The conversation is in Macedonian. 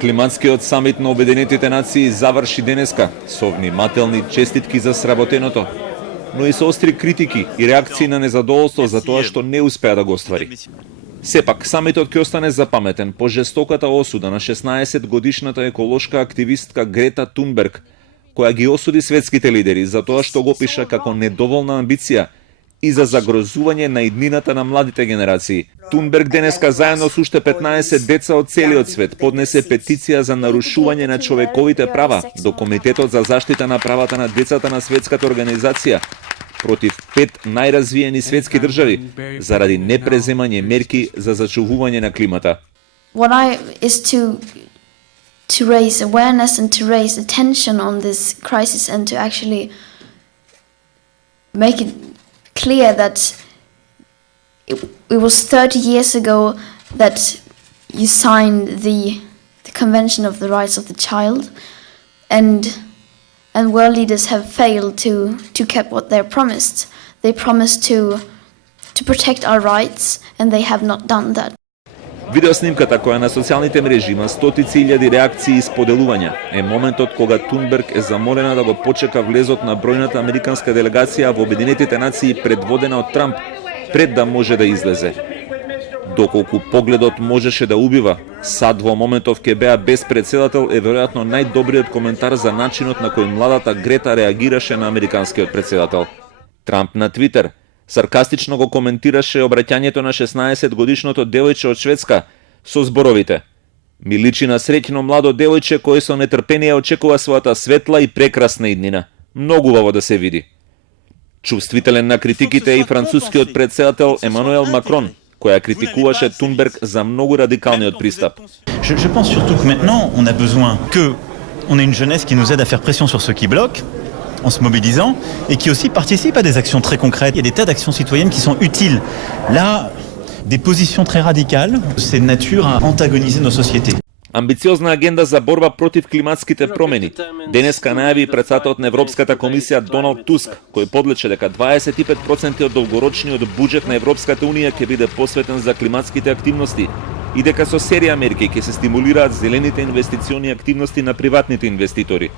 Климатскиот самит на Обединетите нации заврши денеска со внимателни честитки за сработеното, но и со остри критики и реакции на незадоволство за тоа што не успеа да го оствари. Сепак, самитот ќе остане запаметен по жестоката осуда на 16-годишната еколошка активистка Грета Тунберг, која ги осуди светските лидери за тоа што го пиша како недоволна амбиција и за загрозување на иднината на младите генерации. Тунберг денеска заедно со уште 15 деца од целиот свет поднесе петиција за нарушување на човековите права до Комитетот за заштита на правата на децата на Светската организација против 5 најразвиени светски држави заради непреземање мерки за зачувување на климата. To raise awareness and to raise attention on this crisis and to actually make it clear that it was 30 years ago that you signed the Convention of the Rights of the Child, and world leaders have failed to keep what they promised. They promised to protect our rights, and they have not done that. Видеоснимката која на социјалните мрежи има стотици илјади реакции и споделувања е моментот кога Тунберг е замолена да го почека влезот на бројната американска делегација во Обединетите нации предводена од Трамп пред да може да излезе. Доколку погледот можеше да убива, сад во моментов ќе беа без председател е веројатно најдобриот коментар за начинот на кој младата Грета реагираше на американскиот председател. Трамп на Твитер саркастично го коментираше обраќањето на 16-годишното девојче од Шведска со зборовите: "Ми личи на среќно младо девојче кој со нетрпение очекува својата светла и прекрасна иднина. Многу убаво да се види." Чувствителен на критиките е и францускиот председател Емануел Макрон, која критикуваше Тунберг за многу радикалниот пристап. Je pense surtout que maintenant on a besoin que on ait une jeunesse qui nous aide à faire pression sur ceux qui bloquent en se mobilisant et qui aussi participe à des actions très concrètes. Il y a des tas d'actions citoyennes qui sont utiles. Là, des positions très radicales, c'est de nature à antagoniser nos sociétés. Амбициозна агенда за борба против климатските промени. Денеска најави председателот на Европската комисија Доналд Туск, кој подлече дека 25% од долгорочниот буџет на Европската унија ќе биде посветен за климатските активности и дека со серија мерки ќе се стимулираат зелените инвестициони активности на приватните инвеститори.